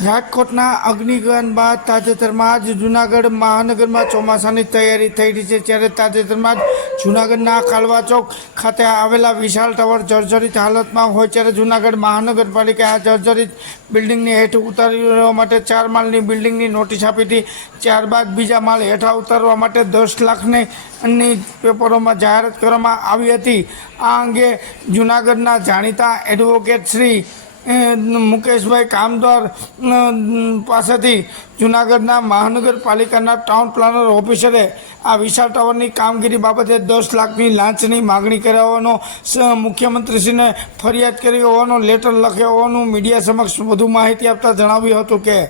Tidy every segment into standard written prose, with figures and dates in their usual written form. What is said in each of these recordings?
રાજકોટના અગ્નિકાંડ બાદ તાજેતરમાં જ જૂનાગઢ મહાનગરમાં ચોમાસાની તૈયારી થઈ રહી છે। ત્યારે તાજેતરમાં જ જૂનાગઢના કાલવા ચોક ખાતે આવેલા વિશાળ ટાવર જર્જરિત હાલતમાં હોય ત્યારે જૂનાગઢ મહાનગરપાલિકાએ આ જર્જરિત બિલ્ડિંગની હેઠ ઉતારી લેવા માટે 4 માળની બિલ્ડિંગની નોટિસ આપી હતી। ત્યારબાદ બીજા માળ હેઠા ઉતારવા માટે 10 લાખની પેપરોમાં જાહેરાત કરવામાં આવી હતી। આ અંગે જૂનાગઢના જાણીતા એડવોકેટ શ્રી મુકેશભાઈ કામદાર પાસેથી જૂનાગઢના મહાનગરપાલિકાના ટાઉન પ્લાનર ઓફિસરે આ વિશાળ ટાવરની કામગીરી બાબતે 10 લાખની લાંચની માગણી કર્યા હોવાનો મુખ્યમંત્રીશ્રીને ફરિયાદ કરી હોવાનો લેટર લખ્યો હોવાનું મીડિયા સમક્ષ વધુ માહિતી આપતા જણાવ્યું હતું કે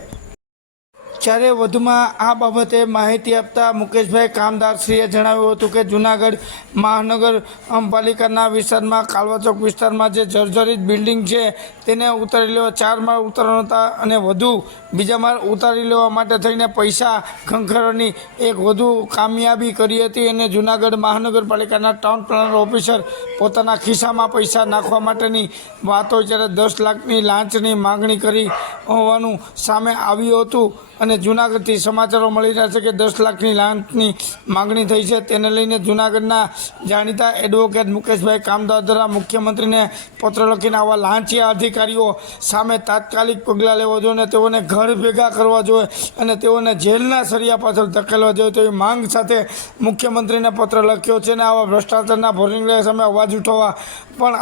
જ્યારે વધુમાં આ બાબતે માહિતી આપતા મુકેશભાઈ કામદારશ્રીએ જણાવ્યું હતું કે જૂનાગઢ મહાનગરપાલિકાના વિસ્તારમાં કાલવા ચોક વિસ્તારમાં જે જર્જરિત બિલ્ડિંગ છે તેને ઉતારી લેવા 4 માળ ઉતારવાના હતા અને વધુ બીજા માળ ઉતારી લેવા માટે થઈને પૈસા ખંખેરવાની એક વધુ કામયાબી કરી હતી અને જૂનાગઢ મહાનગરપાલિકાના ટાઉન પ્લાનર ઓફિસર પોતાના ખિસ્સામાં પૈસા નાખવા માટેની વાત હોય ત્યારે 10 લાખની લાંચની માગણી કરી હોવાનું સામે આવ્યું હતું। અને જૂનાગઢથી સમાચારો મળી રહ્યા છે કે 10 લાખની લાંચની માગણી થઈ છે। તેને લઈને જૂનાગઢના જાણીતા એડવોકેટ મુકેશભાઈ કામદાર દ્વારા મુખ્યમંત્રીને પત્ર લખીને આવા લાંચિયા અધિકારીઓ સામે તાત્કાલિક પગલાં લેવા જોઈએ અને તેઓને ઘર ભેગા કરવા જોઈએ અને તેઓને જેલના સળિયા પાછળ ધકેલવા જોઈએ તેવી માંગ સાથે મુખ્યમંત્રીને પત્ર લખ્યો છે। અને આવા ભ્રષ્ટાચારના ભોરિંગડા સામે અવાજ ઉઠાવવા પણ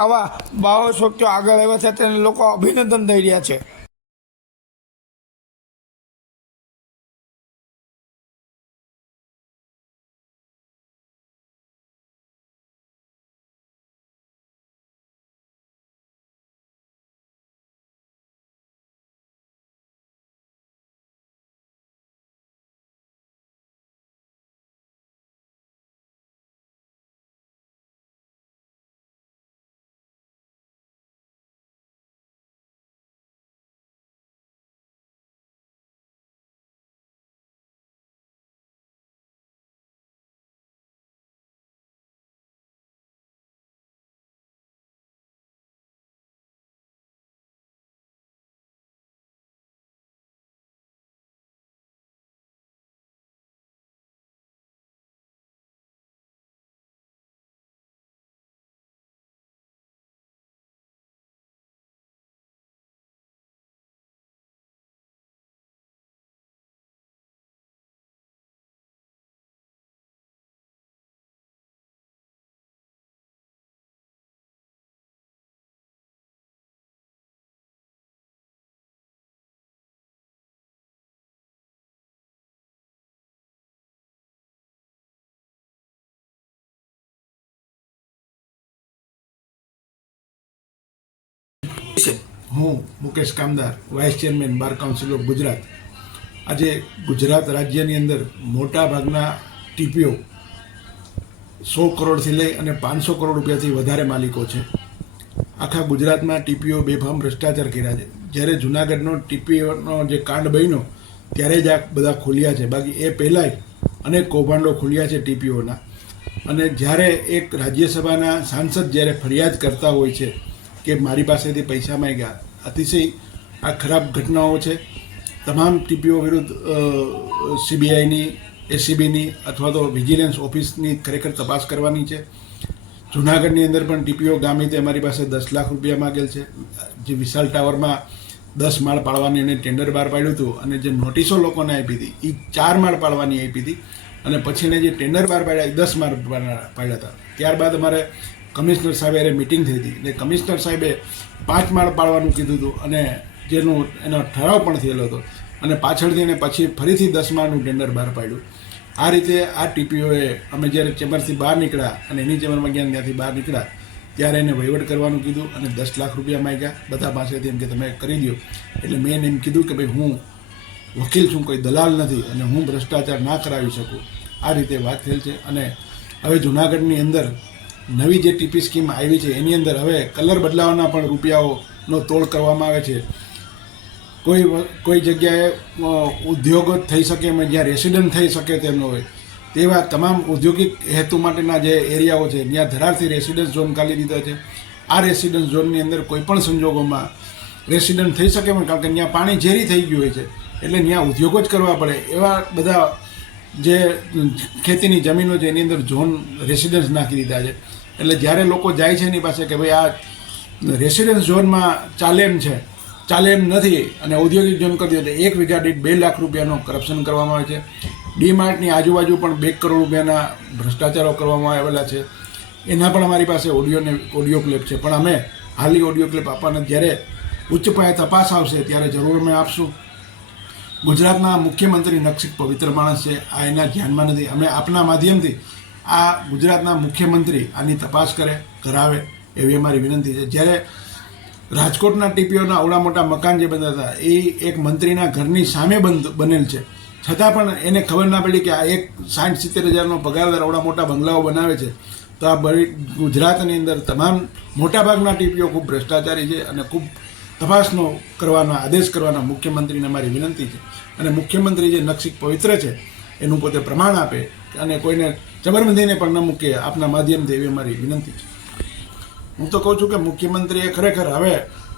આવા બાહોશ વ્યક્તિઓ આગળ આવ્યા છે તેને લોકો અભિનંદન દઈ રહ્યા છે। હું Mukesh Kamdar, vice chairman bar council of Gujarat. આજે ગુજરાત રાજ્યની અંદર મોટા ભાગના ટીપીઓ 100 કરોડથી લઈ અને 500 કરોડ રૂપિયાથી વધારે માલિકો છે। આખા ગુજરાતમાં ટીપીઓ બેફામ ભ્રષ્ટાચાર કર્યા છે। જ્યારે જૂનાગઢનો ટીપીઓનો જે કાંડ બન્યો ત્યારે જ આ બધા ખોલ્યા છે, બાકી એ પહેલાંય અનેક કૌભાંડો ખોલ્યા છે ટીપીઓના। અને જ્યારે એક રાજ્યસભાના સાંસદ જ્યારે ફરિયાદ કરતા હોય છે કે મારી પાસેથી પૈસા માંગ્યા, અતિશય આ ખરાબ ઘટનાઓ છે। તમામ ટીપીઓ વિરુદ્ધ સીબીઆઈની, એસીબીની અથવા તો વિજિલન્સ ઓફિસની ખરેખર તપાસ કરવાની છે। જૂનાગઢની અંદર પણ ટીપીઓ ગામીતે અમારી પાસે 10 લાખ રૂપિયા માગેલ છે। જે વિશાળ ટાવરમાં 10 માળ પાડવાની એને ટેન્ડર બહાર પાડ્યું હતું અને જે નોટિસો લોકોને આપી હતી એ 4 માળ પાડવાની આપી હતી અને પછી એને જે ટેન્ડર બહાર પાડ્યા એ 10 માળ પાડ્યા હતા। ત્યારબાદ અમારે કમિશનર સાહેબે મીટિંગ થઈ હતી એટલે કમિશનર સાહેબે 5 માળ પાડવાનું કીધું હતું અને જેનું એનો ઠરાવ પણ થયેલો હતો અને પાછળથી એને પછી ફરીથી 10 માળનું ટેન્ડર બહાર પાડ્યું। આ રીતે આ ટીપીઓએ અમે જ્યારે ચેમ્બરથી બહાર નીકળ્યા અને એની ચેમ્બરમાં ગયા ત્યાંથી બહાર નીકળ્યા ત્યારે એને વહીવટ કરવાનું કીધું અને 10 લાખ રૂપિયા માંગ્યા બધા પાસેથી એમ કે તમે કરી દો। એટલે મેં એમ કીધું કે ભાઈ હું વકીલ છું, કોઈ દલાલ નથી અને હું ભ્રષ્ટાચાર ના કરાવી શકું। આ રીતે વાત થયેલ છે અને હવે જૂનાગઢની અંદર નવી જે ટીપી સ્કીમ આવી છે એની અંદર હવે કલર બદલાવાના પણ રૂપિયાઓનો તોડ કરવામાં આવે છે। કોઈ જગ્યાએ ઉદ્યોગો થઈ શકે એમ જ્યાં રેસિડન્ટ થઈ શકે તેમ હોય તેવા તમામ ઔદ્યોગિક હેતુ માટેના જે એરિયાઓ છે ત્યાં ધરારથી રેસિડન્સ ઝોન કાઢી દીધા છે। આ રેસિડન્સ ઝોનની અંદર કોઈપણ સંજોગોમાં રેસિડન્ટ થઈ શકે પણ, કારણ કે ત્યાં પાણી ઝેરી થઈ ગયું હોય છે, એટલે ત્યાં ઉદ્યોગો જ કરવા પડે. એવા બધા જે ખેતીની જમીનો છે એની અંદર ઝોન રેસિડન્સ નાખી દીધા છે. એટલે જ્યારે લોકો જાય છે એની પાસે કે ભાઈ આ રેસિડન્સ ઝોનમાં ચાલે એમ નથી અને ઔદ્યોગિક ઝોન કરી દે, એટલે 1 વીઘા દીઠ 2 લાખ રૂપિયાનો કરપ્શન કરવામાં આવે છે. ડીમાર્ટની આજુબાજુ પણ 2 કરોડ રૂપિયાના ભ્રષ્ટાચારો કરવામાં આવેલા છે. એના પણ અમારી પાસે ઓડિયો ક્લિપ છે, પણ અમે હાલની ઓડિયો ક્લિપ આપવાના જ્યારે ઉચ્ચ પાયે તપાસ આવશે ત્યારે જરૂર અમે આપશું. ગુજરાતના મુખ્યમંત્રી નક્ષિક પવિત્ર માણસ છે, આ એના ધ્યાનમાં નથી. અમે આપના માધ્યમથી આ ગુજરાતના મુખ્યમંત્રી આની તપાસ કરાવે એવી અમારી વિનંતી છે. જ્યારે રાજકોટના ટીપીઓના અવડા મોટા મકાન જે બંધ હતા એ એક મંત્રીના ઘરની સામે બનેલ છે, છતાં પણ એને ખબર ના પડી કે આ એક 60-70 હજારનો પગારદાર અવડા મોટા બંગલાઓ બનાવે છે. તો આ ગુજરાતની અંદર તમામ મોટાભાગના ટીપીઓ ખૂબ ભ્રષ્ટાચારી છે અને ખૂબ તપાસનો આદેશ કરવાના મુખ્યમંત્રીને મારી વિનંતી છે. અને મુખ્યમંત્રી જે નક્ષિક પવિત્ર છે એનું પોતે પ્રમાણ આપે અને કોઈને જબરબંધીને પણ ન મૂકે, આપના માધ્યમથી એવી મારી વિનંતી છે. હું તો કહું છું કે મુખ્યમંત્રીએ ખરેખર હવે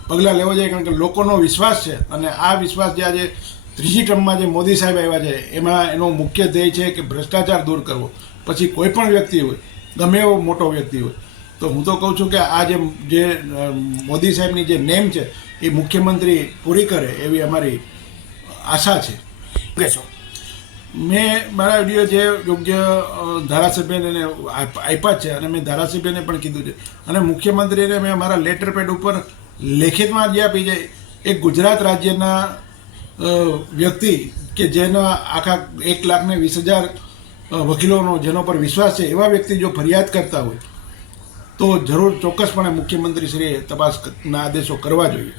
પગલાં લેવા જોઈએ, કારણ કે લોકોનો વિશ્વાસ છે અને આ વિશ્વાસ જે આજે ત્રીજી ટર્મમાં જે મોદી સાહેબ આવ્યા છે એમાં એનો મુખ્ય ધ્યેય છે કે ભ્રષ્ટાચાર દૂર કરવો. પછી કોઈ પણ વ્યક્તિ હોય, ગમે એવો મોટો વ્યક્તિ હોય, તો હું તો કહું છું કે આ જે મોદી સાહેબની જે નેમ છે એ મુખ્યમંત્રી પૂરી કરે એવી અમારી આશા છે. મેં મારા વિડીયો જે યોગ્ય ધારાસભ્યને આપ્યા છે અને મેં ધારાસભ્યને પણ કીધું છે અને મુખ્યમંત્રીને મેં મારા લેટર પેડ ઉપર લેખિતમાં જે આપી છે. એક ગુજરાત રાજ્યના વ્યક્તિ કે જેના આખા 1,20,000 વકીલોનો જેનો પર વિશ્વાસ છે એવા વ્યક્તિ જો ફરિયાદ કરતા હોય તો જરૂર ચોક્કસપણે મુખ્યમંત્રીશ્રીએ તપાસના આદેશો કરવા જોઈએ.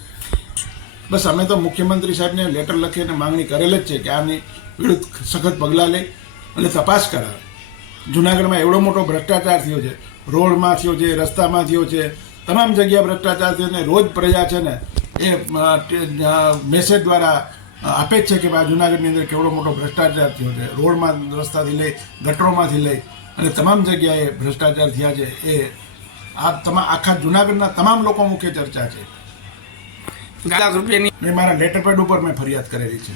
બસ અમે તો મુખ્યમંત્રી સાહેબને લેટર લખીને માંગણી કરેલ જ છે કે આની વિરુદ્ધ સખત પગલાં લે અને તપાસ કરાવે. જૂનાગઢમાં એવડો મોટો ભ્રષ્ટાચાર થયો છે, રોડમાં થયો છે, રસ્તામાં થયો છે, તમામ જગ્યાએ ભ્રષ્ટાચાર થયો ને રોજ પ્રજા છે ને એ મેસેજ દ્વારા આપે જ છે કે આ જૂનાગઢની અંદર કેવડો મોટો ભ્રષ્ટાચાર થયો છે. રોડમાં, રસ્તાથી લઈ, ગટરોમાંથી લઈ અને તમામ જગ્યાએ ભ્રષ્ટાચાર થયા છે. એ આખા જૂનાગઢના તમામ લોકો મુખ્ય ચર્ચા છે. લાખ રૂપિયાની મેં મારા લેટર પેડ ઉપર મેં ફરિયાદ કરેલી છે.